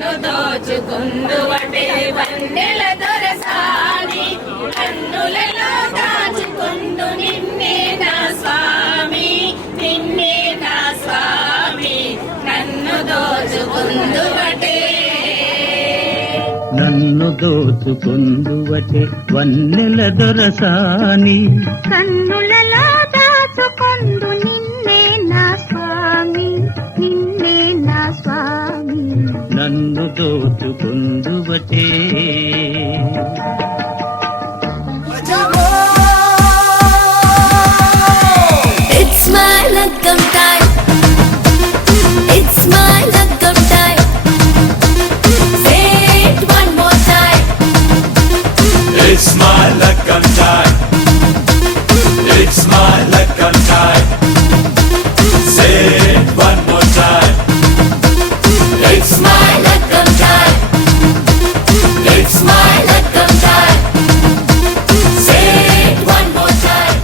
నన్ను దోచుకుందువటే వన్నెల దొరసాని కన్నులలో దాచుకుందు నిన్నే నా స్వామి నిన్నే నా స్వామి నన్ను దోచుకుందువటే నన్ను దోచుకుందువటే వన్నెల దొరసాని కన్నులలో దాచుకొందు నిన్నే నా స్వామి నిన్నే నా స్వామి నన్ను దోచుకుందువటే It's my lagam time. It's my lagam time. Say it one more time. It's my lagam time. It's my lagam time. Say it one more time. It's my lagam time. It's my lagam time. Say it one more time.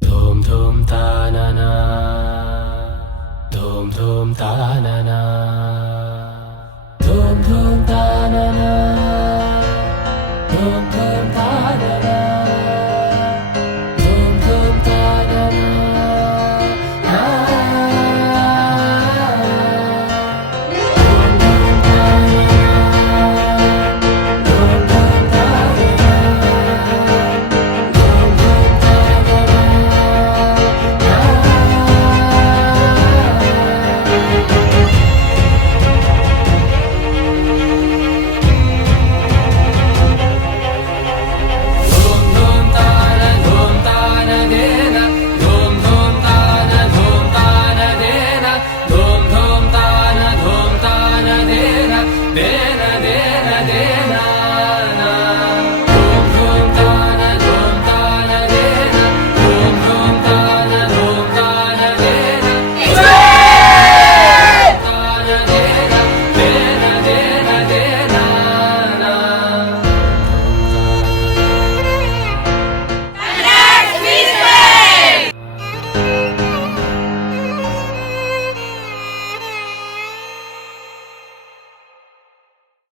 Dum dum ta na na, dum dum ta na na.